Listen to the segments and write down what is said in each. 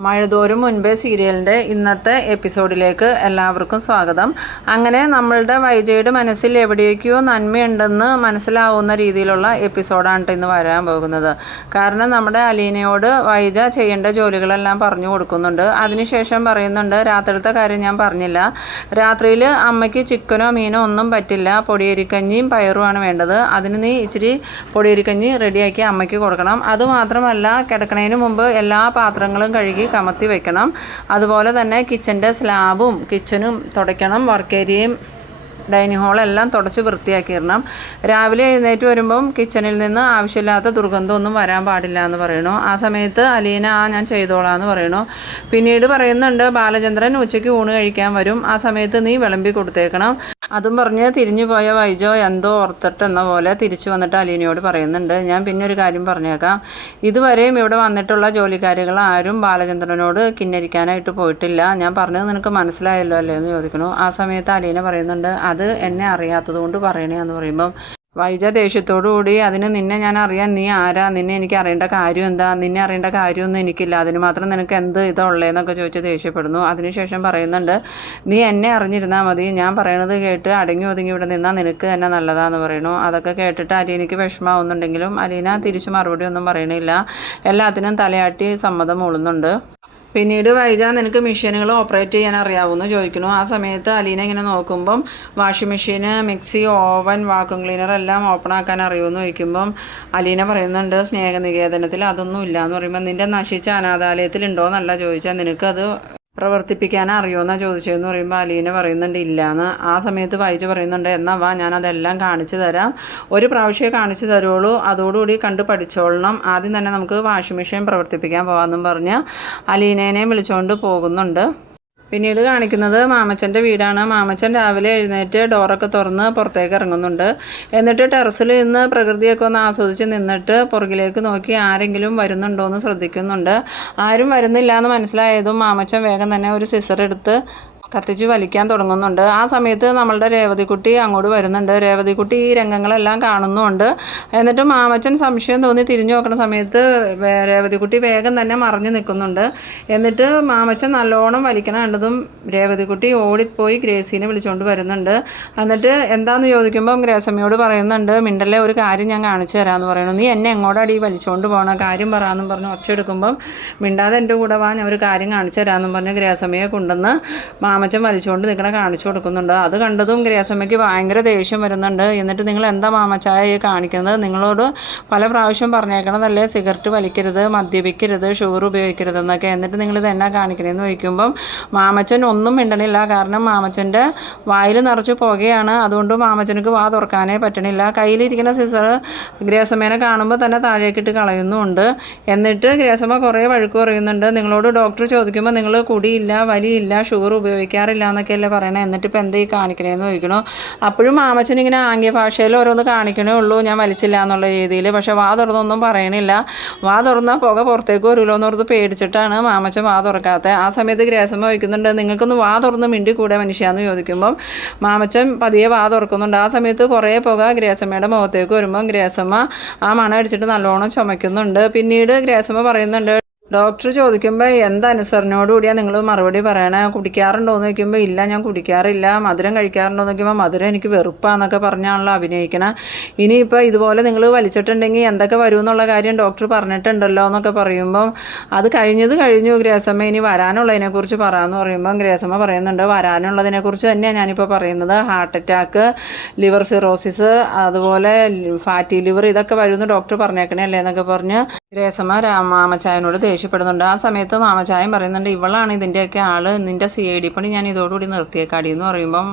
മഴതോറും മുൻപേ സീരിയലിന്റെ ഇന്നത്തെ എപ്പിസോഡിലേക്ക് എല്ലാവർക്കും സ്വാഗതം. അങ്ങനെ നമ്മളുടെ വൈജയുടെ മനസ്സിൽ എവിടേക്കോ നന്മയുണ്ടെന്ന് മനസ്സിലാവുന്ന രീതിയിലുള്ള എപ്പിസോഡാണ് ഇന്ന് വരാൻ പോകുന്നത്. കാരണം നമ്മുടെ അലീനയോട് വൈജ ചെയ്യേണ്ട ജോലികളെല്ലാം പറഞ്ഞു കൊടുക്കുന്നുണ്ട്. അതിനുശേഷം പറയുന്നുണ്ട് രാത്രിത്തെ കാര്യം ഞാൻ പറഞ്ഞില്ല. രാത്രിയിൽ അമ്മയ്ക്ക് ചിക്കനോ മീനോ ഒന്നും പറ്റില്ല. പൊടിയരിക്കഞ്ഞിയും പയറുമാണ് വേണ്ടത്. അതിന് നീ ഇച്ചിരി പൊടിയരിക്കഞ്ഞി റെഡിയാക്കി അമ്മയ്ക്ക് കൊടുക്കണം. അതുമാത്രമല്ല കിടക്കണതിന് മുമ്പ് എല്ലാ പാത്രങ്ങളും കഴുകി കമത്തി വെക്കണം. അതുപോലെ തന്നെ കിച്ചന്റെ സ്ലാബും കിച്ചനും തുടയ്ക്കണം. വർക്ക് ഏരിയയും ഡൈനിങ് ഹാളെല്ലാം തുടച്ച് വൃത്തിയാക്കിയിടണം രാവിലെ എഴുന്നേറ്റ് വരുമ്പം കിച്ചണിൽ നിന്ന് ആവശ്യമില്ലാത്ത ദുർഗന്ധമൊന്നും വരാൻ പാടില്ല എന്ന് പറയണു ആ സമയത്ത് അലീന ആ ഞാൻ ചെയ്തോളാം എന്ന് പറയണു പിന്നീട് പറയുന്നുണ്ട് ബാലചന്ദ്രൻ ഉച്ചയ്ക്ക് ഊണ് കഴിക്കാൻ വരും. ആ സമയത്ത് നീ വിളമ്പി കൊടുത്തേക്കണം. അതും പറഞ്ഞ് തിരിഞ്ഞു പോയ വൈജോ എന്തോ ഓർത്തിട്ട് എന്ന പോലെ തിരിച്ചു വന്നിട്ട് അലീനയോട് പറയുന്നുണ്ട്. ഞാൻ പിന്നെ ഒരു കാര്യം പറഞ്ഞേക്കാം. ഇതുവരെയും ഇവിടെ വന്നിട്ടുള്ള ജോലിക്കാരികൾ ആരും ബാലചന്ദ്രനോട് കിന്നരിക്കാനായിട്ട് പോയിട്ടില്ല. ഞാൻ പറഞ്ഞത് നിനക്ക് മനസ്സിലായല്ലോ അല്ലേ എന്ന് ചോദിക്കണു ആ സമയത്ത് അലീന പറയുന്നുണ്ട് അത് എന്നെ അറിയാത്തത് കൊണ്ട് പറയണേ എന്ന് പറയുമ്പം വൈജ ദേഷ്യത്തോടു കൂടി അതിന് നിന്നെ ഞാൻ അറിയാൻ നീ ആരാ? നിന്നെ എനിക്ക് അറിയേണ്ട കാര്യം എന്താ? നിന്നെ അറിയേണ്ട കാര്യമൊന്നും എനിക്കില്ല. അതിന് മാത്രം നിനക്ക് എന്ത് ഇതുള്ളതെന്നൊക്കെ ചോദിച്ച് ദേഷ്യപ്പെടുന്നു. അതിനുശേഷം പറയുന്നുണ്ട് നീ എന്നെ അറിഞ്ഞിരുന്നാൽ മതി. ഞാൻ പറയണത് കേട്ട് അടങ്ങി ഒതുങ്ങി ഇവിടെ നിന്നാൽ നിനക്ക് തന്നെ നല്ലതാന്ന് പറയുന്നു. അതൊക്കെ കേട്ടിട്ട് അലീനയ്ക്ക് വിഷമാവുന്നുണ്ടെങ്കിലും അലീന തിരിച്ച് മറുപടി ഒന്നും പറയണില്ല. എല്ലാത്തിനും തലയാട്ടി സമ്മതം മൂളുന്നുണ്ട്. പിന്നീട് വൈജ നിനക്ക് മെഷീനുകൾ ഓപ്പറേറ്റ് ചെയ്യാൻ അറിയാവുമെന്ന് ചോദിക്കുന്നു. ആ സമയത്ത് അലീന ഇങ്ങനെ നോക്കുമ്പം വാഷിംഗ് മെഷീന് മിക്സി ഓവൻ വാക്യൂം ക്ലീനർ എല്ലാം ഓപ്പൺ ആക്കാൻ അറിയുമെന്ന് ചോദിക്കുമ്പം അലീന പറയുന്നുണ്ട് സ്നേഹനികേതനത്തിൽ അതൊന്നും ഇല്ല എന്ന് പറയുമ്പോൾ നിന്റെ നശിച്ച അനാഥാലയത്തിൽ ഉണ്ടോയെന്നല്ല ചോദിച്ചാൽ നിനക്കത് പ്രവർത്തിപ്പിക്കാൻ അറിയുമെന്നാണ് ചോദിച്ചതെന്ന് പറയുമ്പോൾ അലീന പറയുന്നുണ്ട് ഇല്ലയെന്ന് ആ സമയത്ത് വായിച്ച് പറയുന്നുണ്ട് എന്നാ വാ ഞാനതെല്ലാം കാണിച്ചു തരാം. ഒരു പ്രാവശ്യമേ കാണിച്ചു തരുള്ളൂ. അതോടുകൂടി കണ്ട് പഠിച്ചോളണം. ആദ്യം തന്നെ നമുക്ക് വാഷിംഗ് മെഷീൻ പ്രവർത്തിപ്പിക്കാൻ പോകാമെന്നും പറഞ്ഞ് അലീനേനെയും വിളിച്ചുകൊണ്ട് പോകുന്നുണ്ട്. പിന്നീട് കാണിക്കുന്നത് മാമച്ചന്റെ വീടാണ്. മാമച്ചൻ രാവിലെ എഴുന്നേറ്റ് ഡോറൊക്കെ തുറന്ന് പുറത്തേക്ക് ഇറങ്ങുന്നുണ്ട്. എന്നിട്ട് ടെറസിൽ നിന്ന് പ്രകൃതിയൊക്കെ ഒന്ന് ആസ്വദിച്ച് നിന്നിട്ട് പുറകിലേക്ക് നോക്കി ആരെങ്കിലും വരുന്നുണ്ടോ എന്ന് ശ്രദ്ധിക്കുന്നുണ്ട്. ആരും വരുന്നില്ല എന്ന് മനസ്സിലായതും മാമച്ചൻ വേഗം തന്നെ ഒരു സിസർ എടുത്ത് കത്തിച്ച് വലിക്കാൻ തുടങ്ങുന്നുണ്ട്. ആ സമയത്ത് നമ്മളുടെ രേവതിക്കുട്ടി അങ്ങോട്ട് വരുന്നുണ്ട്. രേവതിക്കുട്ടി ഈ രംഗങ്ങളെല്ലാം കാണുന്നുണ്ട്. എന്നിട്ട് മാമച്ചൻ സംശയം തോന്നി തിരിഞ്ഞു നോക്കുന്ന സമയത്ത് രേവതിക്കുട്ടി വേഗം തന്നെ മറിഞ്ഞു നിൽക്കുന്നുണ്ട്. എന്നിട്ട് മാമച്ചൻ നല്ലോണം വലിക്കണ കണ്ടതും രേവതിക്കുട്ടി ഓടിപ്പോയി ഗ്രേസിനെ വിളിച്ചുകൊണ്ട് വരുന്നുണ്ട്. എന്നിട്ട് എന്താന്ന് ചോദിക്കുമ്പം ഗ്രേസമ്മയോട് പറയുന്നുണ്ട് മിണ്ടല്ലേ ഒരു കാര്യം ഞാൻ കാണിച്ചു തരാമെന്ന് പറയുന്നു. നീ എന്നെ എങ്ങോട്ടാടി വലിച്ചുകൊണ്ട് പോകണം കാര്യം പറയാമെന്നും പറഞ്ഞ് ഒച്ചെടുക്കുമ്പം മിണ്ടാതെ എന്റെ കൂടെ വാ ഞാൻ ഒരു കാര്യം കാണിച്ചു തരാമെന്നും പറഞ്ഞ് ഗ്രേസമ്മയെ കൊണ്ടുവന്ന് മാമച്ചൻ വലിച്ചുകൊണ്ട് നിൽക്കണ കാണിച്ചു കൊടുക്കുന്നുണ്ട്. അത് കണ്ടതും ഗ്രേസമ്മയ്ക്ക് ഭയങ്കര ദേഷ്യം വരുന്നുണ്ട്. എന്നിട്ട് നിങ്ങൾ എന്താ മാമച്ചായ കാണിക്കുന്നത്? നിങ്ങളോട് പല പ്രാവശ്യം പറഞ്ഞേക്കണതല്ലേ? സിഗരറ്റ് വലിക്കരുത് മദ്യപിക്കരുത് ഷുഗർ ഉപയോഗിക്കരുത് എന്നൊക്കെ എന്നിട്ട് നിങ്ങൾ ഇത് എന്നാ കാണിക്കണേന്ന് ചോദിക്കുമ്പം മാമച്ചൻ ഒന്നും മിണ്ടണില്ല. കാരണം മാമച്ചന്റെ വായിൽ നിറച്ച് പുകയാണ്. അതുകൊണ്ട് മാമച്ചനക്ക് വാ തുറക്കാനേ പറ്റണില്ല. കയ്യിലിരിക്കുന്ന സിസർ ഗ്രേസമ്മേനെ കാണുമ്പോൾ തന്നെ താഴേക്കിട്ട് കളയുന്നുമുണ്ട് എന്നിട്ട് ഗ്രേസമ്മ കുറേ വഴുക്ക് പറയുന്നുണ്ട്. നിങ്ങളോട് ഡോക്ടർ ചോദിക്കുമ്പോൾ നിങ്ങൾ കുടിയില്ല വലിയില്ല ഷുഗർ ഉപയോഗിക്കാറില്ല എന്നൊക്കെയല്ലേ പറയണേ. എന്നിട്ട് ഇപ്പം എന്താ ഈ കാണിക്കണേന്ന് ചോദിക്കണു. അപ്പോഴും മാമച്ചൻ ഇങ്ങനെ ആംഗ്യ ഭാഷയിൽ ഓരോന്ന് കാണിക്കണേ ഉള്ളൂ. ഞാൻ വലിച്ചില്ല എന്നുള്ള രീതിയിൽ. പക്ഷേ വാ തുറന്നൊന്നും പറയണില്ല. വാ തുറന്നാൽ പുക പുറത്തേക്ക് വരുമല്ലോ എന്ന് ഓർത്ത് പേടിച്ചിട്ടാണ് മാമച്ചൻ വാ തുറക്കാത്തത് ആ സമയത്ത് ഗ്രേസമ്മ വയ്ക്കുന്നുണ്ട് നിങ്ങൾക്കൊന്ന് വാ തുറന്ന് മിണ്ടി കൂടെ മനുഷ്യാന്ന് ചോദിക്കുമ്പം മാമച്ചൻ പതിയെ വാ തുറക്കുന്നുണ്ട്. ആ സമയത്ത് കുറേ പുക ഗ്രേസമ്മയുടെ മുഖത്തേക്ക് വരുമ്പം ഗ്രേസമ്മ ആ മണം അടിച്ചിട്ട് നല്ലോണം ചുമയ്ക്കുന്നുണ്ട് പിന്നീട് ഗ്രേസമ്മ പറയുന്നുണ്ട് ഡോക്ടർ ചോദിക്കുമ്പോൾ എന്തനുസരണയോടുകൂടിയാണ് നിങ്ങൾ മറുപടി പറയണേ? കുടിക്കാറുണ്ടോ എന്ന് ചോദിക്കുമ്പോൾ ഇല്ല ഞാൻ കുടിക്കാറില്ല. മധുരം കഴിക്കാറുണ്ടോ എന്ന് ചോദിക്കുമ്പോൾ മധുരം എനിക്ക് വെറുപ്പാന്നൊക്കെ പറഞ്ഞാണല്ലോ അഭിനയിക്കണം. ഇനിയിപ്പോൾ ഇതുപോലെ നിങ്ങൾ വലിച്ചിട്ടുണ്ടെങ്കിൽ എന്തൊക്കെ വരും എന്നുള്ള കാര്യം ഡോക്ടർ പറഞ്ഞിട്ടുണ്ടല്ലോ എന്നൊക്കെ പറയുമ്പം അത് കഴിഞ്ഞത് കഴിഞ്ഞു ഗ്രേസമ്മ ഇനി വരാനുള്ളതിനെക്കുറിച്ച് പറയാമെന്ന് പറയുമ്പം ഗ്രേസമ്മ പറയുന്നുണ്ട്. വരാനുള്ളതിനെക്കുറിച്ച് തന്നെയാണ് ഞാനിപ്പോൾ പറയുന്നത്. ഹാർട്ട് അറ്റാക്ക് ലിവർ സിറോസിസ് അതുപോലെ ഫാറ്റി ലിവർ ഇതൊക്കെ വരുമെന്ന് ഡോക്ടർ പറഞ്ഞേക്കണേ അല്ലേ എന്നൊക്കെ പറഞ്ഞ് ഗ്രേസമ്മ രാ- മാമച്ചായനോട് ദേഷ്യപ്പെടുന്നുണ്ട്. ആ സമയത്ത് മാമച്ചായൻ പറയുന്നുണ്ട് ഇവളാണ് ഇതിന്റെയൊക്കെ ആൾ. നിന്റെ സി ഐ ഡി പണി ഞാൻ ഇതോടുകൂടി നിർത്തിയേക്കാടി എന്ന് പറയുമ്പം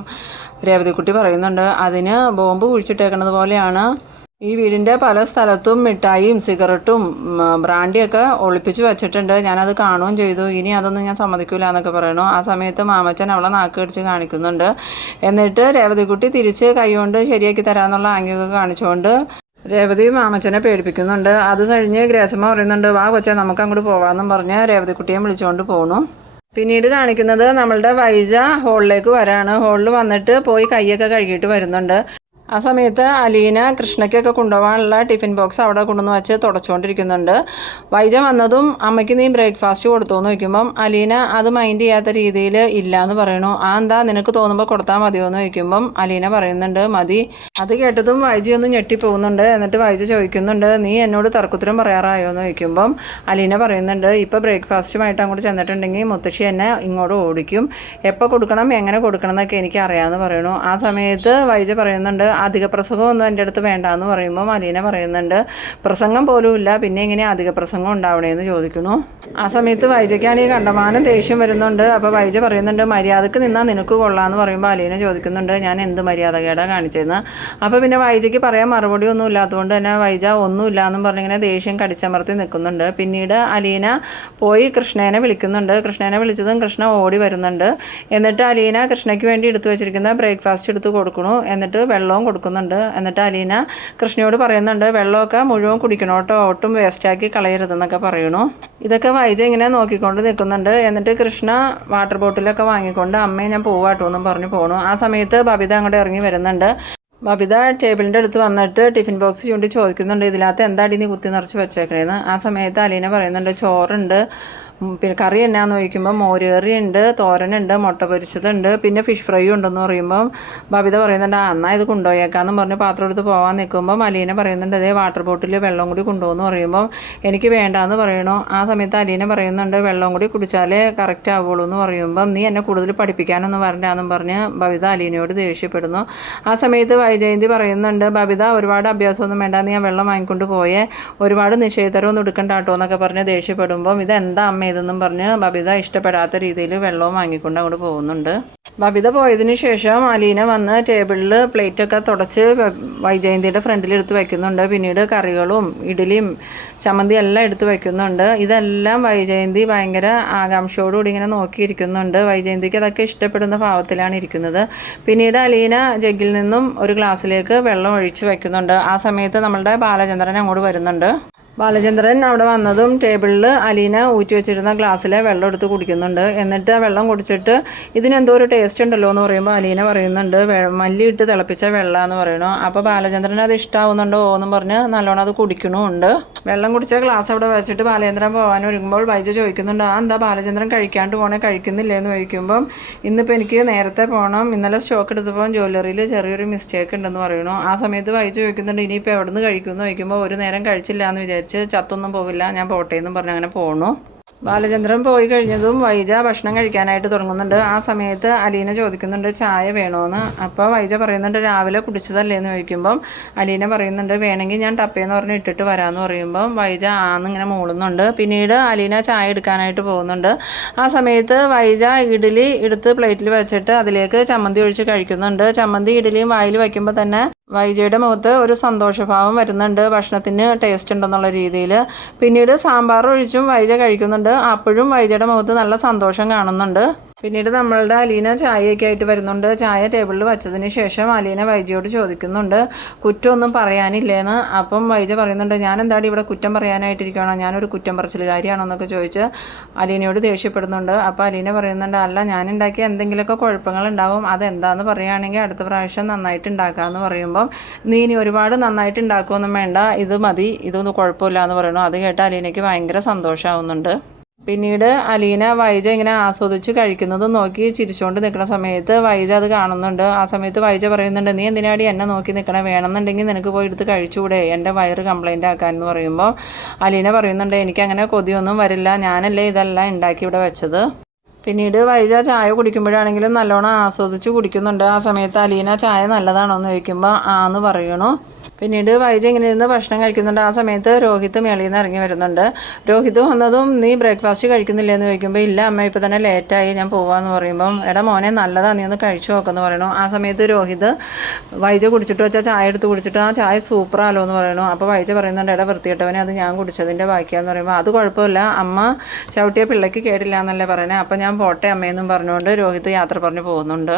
രേവതിക്കുട്ടി പറയുന്നുണ്ട് അതിന് ബോംബ് കുഴിച്ചിട്ടേക്കുന്നത് പോലെയാണ്. ഈ വീടിന്റെ പല സ്ഥലത്തും മിഠായിയും സിഗരറ്റും ബ്രാൻഡിയൊക്കെ ഒളിപ്പിച്ച് വെച്ചിട്ടുണ്ട്. ഞാനത് കാണുകയും ചെയ്തു. ഇനി അതൊന്നും ഞാൻ സമ്മതിക്കില്ല എന്നൊക്കെ പറയണു ആ സമയത്ത് മാമച്ചൻ അവളെ നാക്ക് കടിച്ച് കാണിക്കുന്നുണ്ട്. എന്നിട്ട് രേവതിക്കുട്ടി തിരിച്ച് കൈകൊണ്ട് ശരിയാക്കി തരാമെന്നുള്ള ആംഗ്യമൊക്കെ കാണിച്ചുകൊണ്ട് രേവതി മാമച്ചനെ പേടിപ്പിക്കുന്നുണ്ട്. അത് കഴിഞ്ഞ് ഗ്രേസമ്മ പറയുന്നുണ്ട് വാ കൊച്ചെ നമുക്ക് അങ്ങോട്ട് പോകാമെന്നും പറഞ്ഞ് രേവതിക്കുട്ടിയെ വിളിച്ചുകൊണ്ട് പോണു. പിന്നീട് കാണിക്കുന്നത് നമ്മളുടെ വൈജ ഹോളിലേക്ക് വരാണ്. ഹോളിൽ വന്നിട്ട് പോയി കൈയൊക്കെ കഴുകിയിട്ട് വരുന്നുണ്ട്. ആ സമയത്ത് അലീന കൃഷ്ണയ്ക്കൊക്കെ കൊണ്ടുപോകാനുള്ള ടിഫിൻ ബോക്സ് അവിടെ കൊണ്ടുവന്ന് വെച്ച് തുടച്ചുകൊണ്ടിരിക്കുന്നുണ്ട്. വൈജ വന്നതും അമ്മയ്ക്ക് നീ ബ്രേക്ക്ഫാസ്റ്റ് കൊടുത്തു എന്ന് ചോദിക്കുമ്പം അലീന അത് മൈൻഡ് ചെയ്യാത്ത രീതിയിൽ ഇല്ല എന്ന് പറയണു. ആ എന്താ നിനക്ക് തോന്നുമ്പോൾ കൊടുത്താൽ മതിയോ എന്ന് ചോദിക്കുമ്പം അലീന പറയുന്നുണ്ട് മതി. അത് കേട്ടതും വൈജി ഒന്ന് ഞെട്ടിപ്പോകുന്നുണ്ട്. എന്നിട്ട് വൈജ ചോദിക്കുന്നുണ്ട് നീ എന്നോട് തർക്കുത്തരം പറയാറായോ എന്ന് ചോദിക്കുമ്പം അലീന പറയുന്നുണ്ട് ഇപ്പോൾ ബ്രേക്ക്ഫാസ്റ്റുമായിട്ട് അങ്ങോട്ട് ചെന്നിട്ടുണ്ടെങ്കിൽ മുത്തശ്ശി എന്നെ ഇങ്ങോട്ട് ഓടിക്കും. എപ്പോൾ കൊടുക്കണം എങ്ങനെ കൊടുക്കണം എന്നൊക്കെ എനിക്ക് അറിയാമെന്ന് പറയണു. ആ സമയത്ത് വൈജ പറയുന്നുണ്ട് അധിക പ്രസംഗമൊന്നും എന്റെ അടുത്ത് വേണ്ട എന്ന് പറയുമ്പോൾ അലീന പറയുന്നുണ്ട് പ്രസംഗം പോലും ഇല്ല പിന്നെ എങ്ങനെ അധിക പ്രസംഗം ഉണ്ടാവണേന്ന് ചോദിക്കുന്നു. ആ സമയത്ത് വൈജയ്ക്കാണ് ഈ കണ്ടമാനം ദേഷ്യം വരുന്നുണ്ട്. അപ്പോൾ വൈജ പറയുന്നുണ്ട് മര്യാദയ്ക്ക് നിന്നാൽ നിനക്ക് കൊള്ളാമെന്ന് പറയുമ്പോൾ അലീന ചോദിക്കുന്നുണ്ട് ഞാൻ എന്ത് മര്യാദകേടാ കാണിച്ചതെന്ന് അപ്പോൾ പിന്നെ വൈജയ്ക്ക് പറയാൻ മറുപടി ഒന്നും ഇല്ലാത്തതുകൊണ്ട് തന്നെ വൈജ ഒന്നുമില്ല എന്നും പറഞ്ഞിങ്ങനെ ദേഷ്യം കടിച്ചമർത്തി നിൽക്കുന്നുണ്ട്. പിന്നീട് അലീന പോയി കൃഷ്ണേനെ വിളിക്കുന്നുണ്ട്. കൃഷ്ണേനെ വിളിച്ചതും കൃഷ്ണ ഓടി വരുന്നുണ്ട്. എന്നിട്ട് അലീന കൃഷ്ണയ്ക്ക് വേണ്ടി എടുത്തു വെച്ചിരിക്കുന്ന ബ്രേക്ക്ഫാസ്റ്റ് എടുത്ത് കൊടുക്കണു എന്നിട്ട് വെള്ളവും കൊടുക്കുന്നുണ്ട്. എന്നിട്ട് അലീന കൃഷ്ണയോട് പറയുന്നുണ്ട് വെള്ളമൊക്കെ മുഴുവൻ കുടിക്കണം കേട്ടോ. ഒട്ടും വേസ്റ്റാക്കി കളയരുതെന്നൊക്കെ പറയണു ഇതൊക്കെ വൈജ ഇങ്ങനെ നോക്കിക്കൊണ്ട് നിൽക്കുന്നുണ്ട്. എന്നിട്ട് കൃഷ്ണ വാട്ടർ ബോട്ടിലൊക്കെ വാങ്ങിക്കൊണ്ട് അമ്മയെ ഞാൻ പോവാട്ടോ എന്നും പറഞ്ഞു പോകണു ആ സമയത്ത് ബബിത അങ്ങോട്ട് ഇറങ്ങി വരുന്നുണ്ട്. ബബിത ടേബിളിന്റെ അടുത്ത് വന്നിട്ട് ടിഫിൻ ബോക്സ് ചൂണ്ടി ചോദിക്കുന്നുണ്ട് ഇതിനകത്ത് എന്താടി നീ കുത്തി നിറച്ച് വെച്ചേക്കണേന്ന്? ആ സമയത്ത് അലീന പറയുന്നുണ്ട് ചോറുണ്ട്. പിന്നെ കറി എന്നാന്ന് ചോദിക്കുമ്പോൾ മോരുകറി ഉണ്ട് തോരനുണ്ട് മുട്ട പൊരിച്ചതുണ്ട് പിന്നെ ഫിഷ് ഫ്രൈ ഉണ്ടെന്ന് പറയുമ്പം ബബിത പറയുന്നുണ്ട് ആ എന്നാൽ ഇത് കൊണ്ടുപോയേക്കാന്ന് പറഞ്ഞ് പാത്രം എടുത്ത് പോകാൻ നിൽക്കുമ്പോൾ അലീന പറയുന്നുണ്ട് അതേ വാട്ടർ ബോട്ടിൽ വെള്ളം കൂടി കൊണ്ടുപോകുന്നു പറയുമ്പോൾ എനിക്ക് വേണ്ടാന്ന് പറയണു. ആ സമയത്ത് അലീന പറയുന്നുണ്ട് വെള്ളം കൂടി കുടിച്ചാലേ കറക്റ്റ് ആവുള്ളൂ എന്ന് പറയുമ്പം നീ എന്നെ കൂടുതൽ പഠിപ്പിക്കാനൊന്നും വരണ്ടാന്നും പറഞ്ഞ് ബബിത അലീനയോട് ദേഷ്യപ്പെടുന്നു. ആ സമയത്ത് വൈജയന്തി പറയുന്നുണ്ട് ബബിത ഒരുപാട് അഭ്യാസമൊന്നും വേണ്ട ഞാൻ വെള്ളം വാങ്ങിക്കൊണ്ട് പോയേ. ഒരുപാട് നിഷേധരമൊന്നും എടുക്കണ്ട കേട്ടോ എന്നൊക്കെ പറഞ്ഞ് ദേഷ്യപ്പെടുമ്പം ഇതെന്താ അമ്മ ഇതെന്നും പറഞ്ഞ് ബബിത ഇഷ്ടപ്പെടാത്ത രീതിയിൽ വെള്ളവും വാങ്ങിക്കൊണ്ട് അങ്ങോട്ട് പോകുന്നുണ്ട്. ബബിത പോയതിനു ശേഷം അലീന വന്ന് ടേബിളിൽ പ്ലേറ്റൊക്കെ തുടച്ച് വൈജയന്തിയുടെ ഫ്രണ്ടിൽ എടുത്ത് വയ്ക്കുന്നുണ്ട് പിന്നീട് കറികളും ഇഡലിയും ചമ്മന്തി എല്ലാം എടുത്ത് വയ്ക്കുന്നുണ്ട് ഇതെല്ലാം വൈജയന്തി ഭയങ്കര ആകാംക്ഷയോടുകൂടി ഇങ്ങനെ നോക്കിയിരിക്കുന്നുണ്ട്. വൈജയന്തിക്ക് അതൊക്കെ ഇഷ്ടപ്പെടുന്ന ഭാവത്തിലാണ് ഇരിക്കുന്നത്. പിന്നീട് അലീന ജഗ്ഗിൽ നിന്നും ഒരു ഗ്ലാസ്സിലേക്ക് വെള്ളം ഒഴിച്ച് വയ്ക്കുന്നുണ്ട് ആ സമയത്ത് നമ്മളുടെ ബാലചന്ദ്രൻ അങ്ങോട്ട് വരുന്നുണ്ട്. ബാലചന്ദ്രൻ അവിടെ വന്നതും ടേബിളിൽ അലീന ഊറ്റി വെച്ചിരുന്ന ഗ്ലാസ്സിൽ വെള്ളം എടുത്ത് കുടിക്കുന്നുണ്ട്. എന്നിട്ട് ആ വെള്ളം കുടിച്ചിട്ട് ഇതിനെന്തോ ഒരു ടേസ്റ്റ് ഉണ്ടല്ലോ എന്ന് പറയുമ്പോൾ അലീന പറയുന്നുണ്ട് മല്ലിയിട്ട് തിളപ്പിച്ച വെള്ളം എന്ന് പറയണു അപ്പോൾ ബാലചന്ദ്രൻ അത് ഇഷ്ടമാവുന്നുണ്ടോ എന്നും പറഞ്ഞ് നല്ലോണം അത് കുടിക്കണമുണ്ട് വെള്ളം കുടിച്ച ഗ്ലാസ് അവിടെ വെച്ചിട്ട് ബാലചന്ദ്രൻ പോകാൻ ഒരുങ്ങുമ്പോൾ വൈജ ചോദിക്കുന്നുണ്ട് ആ എന്താ ബാലചന്ദ്രൻ കഴിക്കാണ്ട് പോണേ? കഴിക്കുന്നില്ലേ എന്ന് ചോദിക്കുമ്പം ഇന്നിപ്പോൾ എനിക്ക് നേരത്തെ പോകണം ഇന്നലെ സ്റ്റോക്ക് എടുത്തപ്പോൾ ജ്വല്ലറിയിൽ ചെറിയൊരു മിസ്റ്റേക്ക് ഉണ്ടെന്ന് പറയണു ആ സമയത്ത് വൈജ ചോദിക്കുന്നുണ്ട് ഇനിയിപ്പോൾ എവിടെ നിന്ന് കഴിക്കുമെന്ന്? ചോദിക്കുമ്പോൾ ഒരു നേരം കഴിച്ചില്ല എന്ന് വിചാരിച്ച് ചത്തൊന്നും പോവില്ല. ഞാൻ പോട്ടെ എന്നും പറഞ്ഞ് അങ്ങനെ പോണു. ബാലചന്ദ്രൻ പോയി കഴിഞ്ഞതും വൈജ ഭക്ഷണം കഴിക്കാനായിട്ട് തുടങ്ങുന്നുണ്ട്. ആ സമയത്ത് അലീന ചോദിക്കുന്നുണ്ട് ചായ വേണോന്ന്? അപ്പോൾ വൈജ പറയുന്നുണ്ട് രാവിലെ കുടിച്ചതല്ലേ? എന്ന് ചോദിക്കുമ്പം അലീന പറയുന്നുണ്ട് വേണമെങ്കിൽ ഞാൻ ടപ്പേന്ന് പറഞ്ഞ് ഇട്ടിട്ട് വരാമെന്ന് പറയുമ്പം വൈജ ആന്ന് ഇങ്ങനെ മൂളുന്നുണ്ട്. പിന്നീട് അലീന ചായ എടുക്കാനായിട്ട് പോകുന്നുണ്ട്. ആ സമയത്ത് വൈജ ഇഡ്ഡലി എടുത്ത് പ്ലേറ്റിൽ വെച്ചിട്ട് അതിലേക്ക് ചമ്മന്തി ഒഴിച്ച് കഴിക്കുന്നുണ്ട്. ചമ്മന്തി ഇഡ്ഡലിയും വായിൽ വയ്ക്കുമ്പോൾ തന്നെ വൈജയുടെ മുഖത്ത് ഒരു സന്തോഷഭാവം വരുന്നുണ്ട്. ഭക്ഷണത്തിന് ടേസ്റ്റ് ഉണ്ടെന്നുള്ള രീതിയിൽ. പിന്നീട് സാമ്പാർ ഒഴിച്ചും വൈജ കഴിക്കുന്നുണ്ട്. അപ്പോഴും വൈജയുടെ മുഖത്ത് നല്ല സന്തോഷം കാണുന്നുണ്ട്. പിന്നീട് നമ്മളുടെ അലീന ചായയൊക്കെ ആയിട്ട് വരുന്നുണ്ട്. ചായ ടേബിളിൽ വച്ചതിന് ശേഷം അലീന വൈജയോട് ചോദിക്കുന്നുണ്ട് കുറ്റമൊന്നും പറയാനില്ലേന്ന്? അപ്പം വൈജ പറയുന്നുണ്ട് ഞാൻ എന്താണ് ഇവിടെ കുറ്റം പറയാനായിട്ടിരിക്കുകയാണോ ഞാനൊരു കുറ്റം പറച്ചിലുകാരിയാണോ എന്നൊക്കെ ചോദിച്ച് അലീനയോട് ദേഷ്യപ്പെടുന്നുണ്ട്. അപ്പോൾ അലീന പറയുന്നുണ്ട് അല്ല ഞാൻ ഉണ്ടാക്കിയ എന്തെങ്കിലുമൊക്കെ കുഴപ്പങ്ങൾ ഉണ്ടാവും അതെന്താന്ന് പറയുകയാണെങ്കിൽ അടുത്ത പ്രാവശ്യം നന്നായിട്ട് ഉണ്ടാക്കാമെന്ന് പറയുമ്പം നീ ഇനി ഒരുപാട് നന്നായിട്ട് ഉണ്ടാക്കുമൊന്നും വേണ്ട. ഇത് മതി. ഇതൊന്നും കുഴപ്പമില്ല എന്ന് പറയണു അത് കേട്ട് അലീനയ്ക്ക് ഭയങ്കര സന്തോഷമാവുന്നുണ്ട് പിന്നീട് അലീന വൈജ ഇങ്ങനെ ആസ്വദിച്ച് കഴിക്കുന്നത് നോക്കി ചിരിച്ചുകൊണ്ട് നിൽക്കുന്ന സമയത്ത് വൈജ അത് കാണുന്നുണ്ട്. ആ സമയത്ത് വൈജ പറയുന്നുണ്ട് നീ എന്തിനാടി എന്നെ നോക്കി നിൽക്കണേ വേണമെന്നുണ്ടെങ്കിൽ നിനക്ക് പോയി എടുത്ത് കഴിച്ചുകൂടെ? എന്റെ വയറ് കംപ്ലൈന്റ് ആക്കാൻ എന്ന് പറയുമ്പോൾ അലീന പറയുന്നുണ്ട് എനിക്കങ്ങനെ കൊതിയൊന്നും വരില്ല. ഞാനല്ലേ ഇതെല്ലാം ഉണ്ടാക്കി ഇവിടെ വെച്ചത്? പിന്നീട് വൈജ ചായ കുടിക്കുമ്പോഴാണെങ്കിലും നല്ലോണം ആസ്വദിച്ച് കുടിക്കുന്നുണ്ട്. ആ സമയത്ത് അലീന ചായ നല്ലതാണോ എന്ന് ചോദിക്കുമ്പോൾ ആന്ന് പറയണു. പിന്നീട് വൈജ ഇങ്ങനെ ഇരുന്ന് ഭക്ഷണം കഴിക്കുന്നുണ്ട്. ആ സമയത്ത് രോഹിത് മേളിൽ നിന്ന് ഇറങ്ങി വരുന്നുണ്ട്. രോഹിത് വന്നതും നീ ബ്രേക്ക്ഫാസ്റ്റ് കഴിക്കുന്നില്ല എന്ന് ചോദിക്കുമ്പോൾ ഇല്ല അമ്മ ഇപ്പം തന്നെ ലേറ്റായി ഞാൻ പോവാന്ന് പറയുമ്പം എടാ മോനെ നല്ലതാണ് നീ ഒന്ന് കഴിച്ചു നോക്കെന്ന് പറയണു ആ സമയത്ത് രോഹിത് വൈജ കുടിച്ചിട്ട് വെച്ചാൽ ചായ എടുത്ത് കുടിച്ചിട്ട് ആ ചായ സൂപ്പറാലോ എന്ന് പറയണു അപ്പോൾ വൈജ പറയുന്നുണ്ട് എടാ വൃത്തിയിട്ടവനെ അത് ഞാൻ കുടിച്ചതിന്റെ ബാക്കിയാന്ന് പറയുമ്പോൾ അത് കുഴപ്പമില്ല. അമ്മ ചവിട്ടിയ പിള്ളയ്ക്ക് കേടില്ല എന്നല്ലേ പറയണേ അപ്പോൾ ഞാൻ പോട്ടെ അമ്മയെന്നും പറഞ്ഞുകൊണ്ട് രോഹിത് യാത്ര പറഞ്ഞു പോകുന്നുണ്ട്.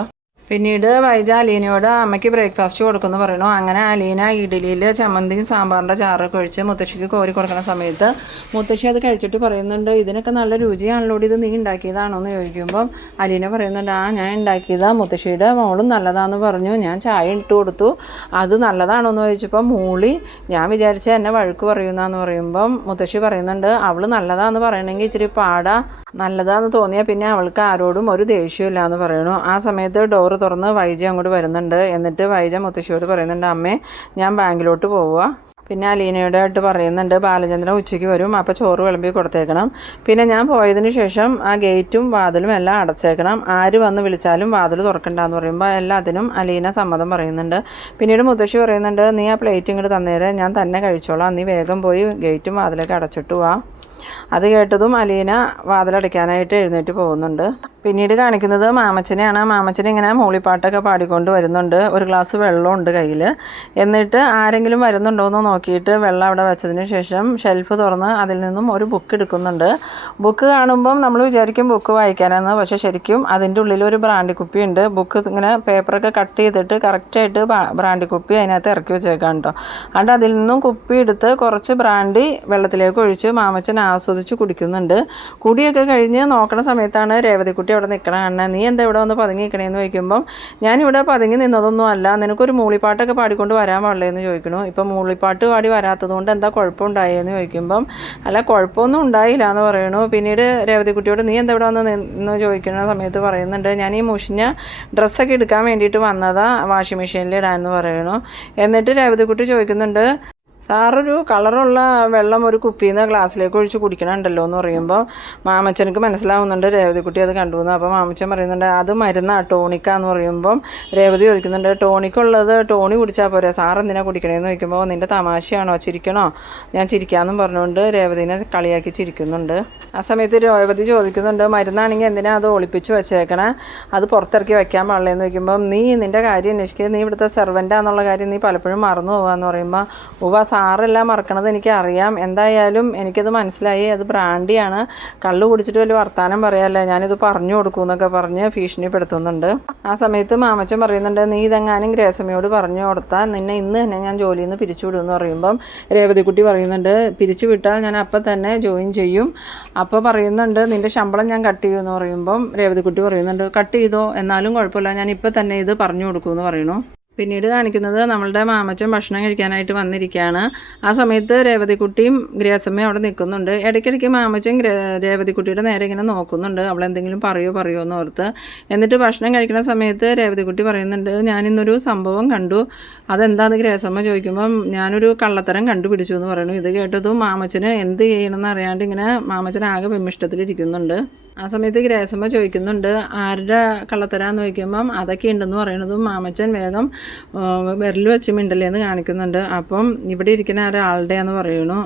പിന്നീട് വൈജ അലീനയോട് അമ്മയ്ക്ക് ബ്രേക്ക്ഫാസ്റ്റ് കൊടുക്കുമെന്ന് പറയുന്നു. അങ്ങനെ അലീന ഇഡലിയിൽ ചമ്മന്തിയും സാമ്പാറിന്റെ ചാറൊക്കെ ഒഴിച്ച് മുത്തശ്ശിക്ക് കോരി കൊടുക്കുന്ന സമയത്ത് മുത്തശ്ശി അത് കഴിച്ചിട്ട് പറയുന്നുണ്ട് ഇതിനൊക്കെ നല്ല രുചിയാണല്ലോ ഇത് നീ ഉണ്ടാക്കിയതാണോ? എന്ന് ചോദിക്കുമ്പം അലീന പറയുന്നുണ്ട് ആ ഞാൻ ഉണ്ടാക്കിയതാ മുത്തശ്ശിയുടെ മോളും നല്ലതാന്ന് പറഞ്ഞു ഞാൻ ചായ ഇട്ട് കൊടുത്തു അത് നല്ലതാണോ? എന്ന് ചോദിച്ചപ്പോൾ മൂളി ഞാൻ വിചാരിച്ച എന്നെ വഴുക്ക് പറയുന്നതെന്ന് പറയുമ്പം മുത്തശ്ശി പറയുന്നുണ്ട് അവൾ നല്ലതാന്ന് പറയണമെങ്കിൽ ഇച്ചിരി പാടാ നല്ലതാന്ന് തോന്നിയാൽ പിന്നെ അവൾക്ക് ആരോടും ഒരു ദേഷ്യമില്ല എന്ന് പറയണു ആ സമയത്ത് ഡോറ് തുറന്ന് വൈജ അങ്ങോട്ട് വരുന്നുണ്ട്. എന്നിട്ട് വൈജ മുത്തശ്ശിയോട് പറയുന്നുണ്ട് അമ്മേ ഞാൻ ബാങ്കിലോട്ട് പോവുക പിന്നെ അലീനയുടെ ആയിട്ട് പറയുന്നുണ്ട് ബാലചന്ദ്രൻ ഉച്ചയ്ക്ക് വരും അപ്പോൾ ചോറ് വിളമ്പി കൊടുത്തേക്കണം. പിന്നെ ഞാൻ പോയതിന് ശേഷം ആ ഗേറ്റും വാതിലും എല്ലാം അടച്ചേക്കണം. ആര് വന്ന് വിളിച്ചാലും വാതിൽ തുറക്കണ്ടെന്ന് പറയുമ്പോൾ എല്ലാത്തിനും അലീന സമ്മതം പറയുന്നുണ്ട്. പിന്നീട് മുത്തശ്ശി പറയുന്നുണ്ട് നീ ആ പ്ലേറ്റ് ഇങ്ങോട്ട് തന്നേരെ ഞാൻ തന്നെ കഴിച്ചോളാം. നീ വേഗം പോയി ഗേറ്റും വാതിലൊക്കെ അടച്ചിട്ട് വാ. അത് കേട്ടതും അലീന വാതിലടയ്ക്കാനായിട്ട് എഴുന്നേറ്റ് പോകുന്നുണ്ട്. പിന്നീട് കാണിക്കുന്നത് മാമച്ചനെയാണ്. മാമച്ചൻ ഇങ്ങനെ മൂളിപ്പാട്ടൊക്കെ പാടിക്കൊണ്ട് വരുന്നുണ്ട്. ഒരു ഗ്ലാസ് വെള്ളമുണ്ട് കയ്യിൽ എന്നിട്ട് ആരെങ്കിലും വരുന്നുണ്ടോ എന്ന് നോക്കിയിട്ട് വെള്ളം അവിടെ വെച്ചതിന് ശേഷം ഷെൽഫ് തുറന്ന് അതിൽ നിന്നും ഒരു ബുക്ക് എടുക്കുന്നുണ്ട്. ബുക്ക് കാണുമ്പം നമ്മൾ വിചാരിക്കും ബുക്ക് വായിക്കാനെന്ന്. പക്ഷെ ശരിക്കും അതിന്റെ ഉള്ളിൽ ഒരു ബ്രാൻഡി കുപ്പി ഉണ്ട്. ബുക്ക് ഇങ്ങനെ പേപ്പറൊക്കെ കട്ട് ചെയ്തിട്ട് കറക്റ്റായിട്ട് ബ്രാൻഡി കുപ്പി അതിനകത്ത് ഇറക്കി വെച്ചേക്കാം കേട്ടോ അതുകൊണ്ട് അതിൽ നിന്നും കുപ്പി എടുത്ത് കുറച്ച് ബ്രാൻഡി വെള്ളത്തിലേക്ക് ഒഴിച്ച് മാമച്ചൻ ആസ്വദിച്ച് കുടിക്കുന്നുണ്ട്. കുടിയൊക്കെ കഴിഞ്ഞ് നോക്കണ സമയത്താണ് രേവതിക്കുട്ടി അവിടെ നിൽക്കണ കാണുന്നത് നീ എന്താ ഇവിടെ വന്ന് പതുങ്ങി നിൽക്കണേന്ന് ചോദിക്കുമ്പം ഞാനിവിടെ പതുങ്ങി നിന്നതൊന്നും അല്ല. നിനക്കൊരു മൂളിപ്പാട്ടൊക്കെ പാടിക്കൊണ്ട് വരാൻ പാടില്ലെന്ന് ചോദിക്കണു. ഇപ്പം മൂളിപ്പാട്ട് പാടി വരാത്തത് കൊണ്ട് എന്താ കുഴപ്പമുണ്ടായെന്ന് ചോദിക്കുമ്പം അല്ല കുഴപ്പമൊന്നും ഉണ്ടായില്ല എന്ന് പറയണു. പിന്നീട് രേവതിക്കുട്ടിയോട് നീ എന്താ ഇവിടെ വന്ന് നിന്ന് ചോദിക്കുന്ന സമയത്ത് പറയുന്നുണ്ട് ഞാൻ ഈ മുഷിഞ്ഞ ഡ്രസ്സൊക്കെ എടുക്കാൻ വേണ്ടിയിട്ട് വന്നതാ വാഷിംഗ് മെഷീനിൽ എന്ന് പറയണു. എന്നിട്ട് രേവതിക്കുട്ടി ചോദിക്കുന്നുണ്ട് സാറൊരു കളറുള്ള വെള്ളം ഒരു കുപ്പിയിൽ നിന്ന് ഗ്ലാസ്സിലേക്ക് ഒഴിച്ച് കുടിക്കണുണ്ടല്ലോ എന്ന് പറയുമ്പോൾ മാമച്ചനക്ക് മനസ്സിലാവുന്നുണ്ട് രേവതിക്കുട്ടി അത് കണ്ടു എന്ന്. അപ്പോൾ മാമച്ചൻ പറയുന്നുണ്ട് അത് മരുന്നാണ് ടോണിക്ക എന്ന് പറയുമ്പം രേവതി ചോദിക്കുന്നുണ്ട് ടോണിക്കുള്ളത് ടോണി കുടിച്ചാൽ പോരെ? സാർ എന്തിനാ കുടിക്കണേന്ന് ചോദിക്കുമ്പോൾ നിന്റെ തമാശയാണോ? ചിരിക്കണോ? ഞാൻ ചിരിക്കാമെന്നും പറഞ്ഞുകൊണ്ട് രേവതിനെ കളിയാക്കി ചിരിക്കുന്നുണ്ട്. ആ സമയത്ത് രേവതി ചോദിക്കുന്നുണ്ട് മരുന്നാണെങ്കിൽ എന്തിനാ അത് ഒളിപ്പിച്ച് വെച്ചേക്കണേ? അത് പുറത്തിറക്കി വെക്കാൻ പാടില്ലെന്ന്? ചോദിക്കുമ്പം നീ നിന്റെ കാര്യം അന്വേഷിക്കുക നീ ഇവിടുത്തെ സെർവന്റാന്നുള്ള കാര്യം നീ പലപ്പോഴും മറന്നു പോകാന്ന് പറയുമ്പോൾ ഉവ സാറെല്ലാം മറക്കണത് എനിക്കറിയാം. എന്തായാലും എനിക്കത് മനസ്സിലായി. അത് ബ്രാൻഡിയാണ്. കള്ളു കുടിച്ചിട്ട് വലിയ വർത്താനം പറയാമല്ലേ ഞാനിത് പറഞ്ഞു കൊടുക്കും എന്നൊക്കെ പറഞ്ഞ് ഭീഷണിപ്പെടുത്തുന്നുണ്ട്. ആ സമയത്ത് മാമച്ചൻ പറയുന്നുണ്ട് നീ ഇതെങ്ങാനും ഗ്രേസമ്മയോട് പറഞ്ഞു കൊടുത്താൽ നിന്നെ ഇന്ന് തന്നെ ഞാൻ ജോലിയിൽ നിന്ന് പിരിച്ചുവിടും എന്ന് പറയുമ്പം രേവതിക്കുട്ടി പറയുന്നുണ്ട് പിരിച്ചു വിട്ടാൽ ഞാൻ അപ്പം തന്നെ ജോയിൻ ചെയ്യും. അപ്പോൾ പറയുന്നുണ്ട് നിന്റെ ശമ്പളം ഞാൻ കട്ട് ചെയ്യുമെന്ന് പറയുമ്പം രേവതിക്കുട്ടി പറയുന്നുണ്ട് കട്ട് ചെയ്തോ? എന്നാലും കുഴപ്പമില്ല. ഞാൻ ഇപ്പം തന്നെ ഇത് പറഞ്ഞു കൊടുക്കുമെന്ന് പറയുന്നു. പിന്നീട് കാണിക്കുന്നത് നമ്മളുടെ മാമച്ചൻ ഭക്ഷണം കഴിക്കാനായിട്ട് വന്നിരിക്കുകയാണ്. ആ സമയത്ത് രേവതിക്കുട്ടിയും ഗ്രേസമ്മയും അവിടെ നിൽക്കുന്നുണ്ട്. ഇടയ്ക്കിടയ്ക്ക് മാമച്ചൻ രേവതിക്കുട്ടിയുടെ നേരെ ഇങ്ങനെ നോക്കുന്നുണ്ട്. അവൾ എന്തെങ്കിലും പറയോ പറയോ എന്ന് ഓർത്ത്. എന്നിട്ട് ഭക്ഷണം കഴിക്കുന്ന സമയത്ത് രേവതിക്കുട്ടി പറയുന്നുണ്ട് ഞാൻ ഇന്നൊരു സംഭവം കണ്ടു. അതെന്താന്ന് ഗ്രേസമ്മ ചോദിക്കുമ്പം ഞാനൊരു കള്ളത്തരം കണ്ടുപിടിച്ചു എന്ന് പറയുന്നു. ഇത് കേട്ടതും മാമച്ചന് എന്ത് ചെയ്യണമെന്ന് അറിയാണ്ട് ഇങ്ങനെ മാമച്ചൻ ആകെ വിമിഷ്ടത്തിലിരിക്കുന്നുണ്ട് ആ സമയത്ത് ഗ്രേസമ്മ ചോദിക്കുന്നുണ്ട് ആരുടെ കള്ളത്തരാന്ന് ചോദിക്കുമ്പം അതൊക്കെ ഉണ്ടെന്ന് പറയണതും മാമച്ചൻ വേഗം വിരൽ വെച്ച് മിണ്ടലേന്ന് കാണിക്കുന്നുണ്ട്. അപ്പം ഇവിടെ ഇരിക്കുന്ന ആരാളുടെയാന്ന് പറയണു.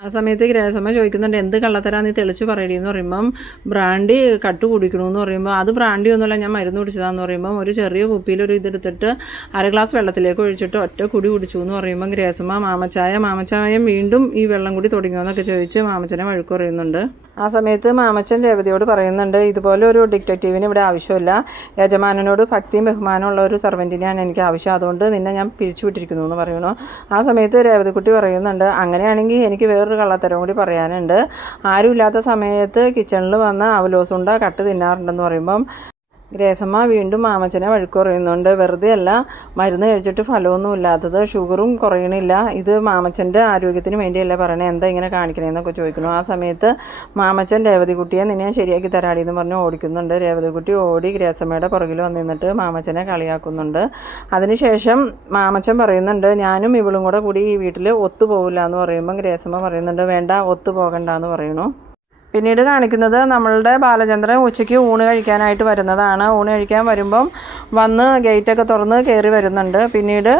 ആ സമയത്ത് ഗ്രഹസമ്മ ചോദിക്കുന്നുണ്ട് എന്ത് കള്ളത്തരാ നീ തെളിച്ച് പറയടി എന്ന് പറയുമ്പം ബ്രാൻഡി കട്ട് കുടിക്കണമെന്ന് പറയുമ്പോൾ അത് ബ്രാൻഡി ഒന്നുമല്ല ഞാൻ മരുന്ന് കുടിച്ചതാന്ന് പറയുമ്പം ഒരു ചെറിയ കുപ്പിയിൽ ഒരു ഇതെടുത്തിട്ട് അര ഗ്ലാസ് വെള്ളത്തിലേക്ക് ഒഴിച്ചിട്ട് ഒറ്റ കുടി കുടിച്ചു എന്ന് പറയുമ്പം ഗ്രഹസമ്മ മാമച്ചായ മാമച്ചായം വീണ്ടും ഈ വെള്ളം കൂടി തുടങ്ങിയോന്നൊക്കെ ചോദിച്ച് മാമച്ചനെ വഴുക്ക് പറയുന്നുണ്ട്. ആ സമയത്ത് മാമച്ചൻ രേവതിയോട് പറയുന്നുണ്ട് ഇതുപോലെ ഒരു ഡിറ്റക്റ്റീവിന് ഇവിടെ ആവശ്യമില്ല. യജമാനനോട് ഭക്തിയും ബഹുമാനമുള്ള ഒരു സർവന്റിനെയാണ് എനിക്ക് ആവശ്യം. അതുകൊണ്ട് നിന്നെ ഞാൻ പിരിച്ചുവിട്ടിരിക്കുന്നു എന്ന് പറയുന്നു. ആ സമയത്ത് രേവതിക്കുട്ടി പറയുന്നുണ്ട് അങ്ങനെയാണെങ്കിൽ എനിക്ക് വേറൊരു കള്ളത്തരം കൂടി പറയാനുണ്ട്. ആരുമില്ലാത്ത സമയത്ത് കിച്ചണിൽ വന്ന് അവലോസുണ്ട കട്ട് തിന്നാറുണ്ടെന്ന് പറയുമ്പം ഗ്രേസമ്മ വീണ്ടും മാമച്ചനെ വഴുക്ക് പറയുന്നുണ്ട് വെറുതെ അല്ല മരുന്ന് കഴിച്ചിട്ട് ഫലമൊന്നും ഇല്ലാത്തത് ഷുഗറും കുറയണില്ല. ഇത് മാമച്ചന്റെ ആരോഗ്യത്തിന് വേണ്ടിയല്ല പറയണേ? എന്താ ഇങ്ങനെ കാണിക്കണേന്നൊക്കെ ചോദിക്കുന്നു. ആ സമയത്ത് മാമച്ചൻ രേവതികുട്ടിയെ നിന്നെ ശരിയാക്കി തരാടി എന്ന് പറഞ്ഞ് ഓടിക്കുന്നുണ്ട്. രേവതിക്കുട്ടി ഓടി ഗ്രേസമ്മയുടെ പുറകിൽ വന്ന് നിന്നിട്ട് മാമച്ചനെ കളിയാക്കുന്നുണ്ട്. അതിനുശേഷം മാമച്ചൻ പറയുന്നുണ്ട് ഞാനും ഇവളും കൂടെ കൂടി ഈ വീട്ടിൽ ഒത്തുപോകില്ല എന്ന് പറയുമ്പം ഗ്രേസമ്മ പറയുന്നുണ്ട് വേണ്ട ഒത്തു പോകണ്ട എന്ന് പറയുന്നു. പിന്നീട് കാണിക്കുന്നത് നമ്മളുടെ ബാലചന്ദ്രൻ ഉച്ചയ്ക്ക് ഊണ് കഴിക്കാനായിട്ട് വരുന്നതാണ്. ഊണ് കഴിക്കാൻ വരുമ്പം വന്ന് ഗേറ്റൊക്കെ തുറന്ന് കയറി വരുന്നുണ്ട്. പിന്നീട്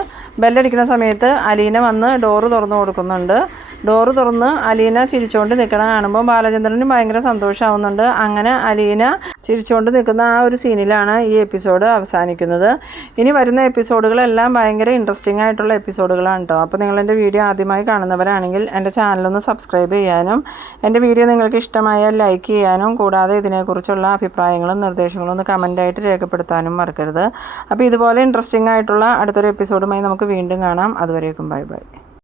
ബെല്ലടിക്കുന്ന സമയത്ത് അലീന വന്ന് ഡോറ് തുറന്നു കൊടുക്കുന്നുണ്ട്. ഡോറ് തുറന്ന് അലീന ചിരിച്ചുകൊണ്ട് നിൽക്കണ കാണുമ്പോൾ ബാലചന്ദ്രന് ഭയങ്കര സന്തോഷമാവുന്നുണ്ട് അങ്ങനെ അലീന ചിരിച്ചുകൊണ്ട് നിൽക്കുന്ന ആ ഒരു സീനിലാണ് ഈ എപ്പിസോഡ് അവസാനിക്കുന്നത്. ഇനി വരുന്ന എപ്പിസോഡുകളെല്ലാം ഭയങ്കര ഇൻട്രസ്റ്റിംഗ് ആയിട്ടുള്ള എപ്പിസോഡുകളാണ് കേട്ടോ അപ്പോൾ നിങ്ങൾ എന്റെ വീഡിയോ ആദ്യമായി കാണുന്നവരാണെങ്കിൽ എന്റെ ചാനലൊന്ന് സബ്സ്ക്രൈബ് ചെയ്യാനും എന്റെ വീഡിയോ നിങ്ങൾക്ക് ഇഷ്ടമായാൽ ലൈക്ക് ചെയ്യാനും കൂടാതെ ഇതിനെക്കുറിച്ചുള്ള അഭിപ്രായങ്ങളും നിർദ്ദേശങ്ങളും ഒന്ന് കമന്റായിട്ട് രേഖപ്പെടുത്താനും മറക്കരുത്. അപ്പോൾ ഇതുപോലെ ഇൻട്രസ്റ്റിംഗ് ആയിട്ടുള്ള അടുത്തൊരു എപ്പിസോഡുമായി നമുക്ക് വീണ്ടും കാണാം. അതുവരേക്കും ബൈ ബൈ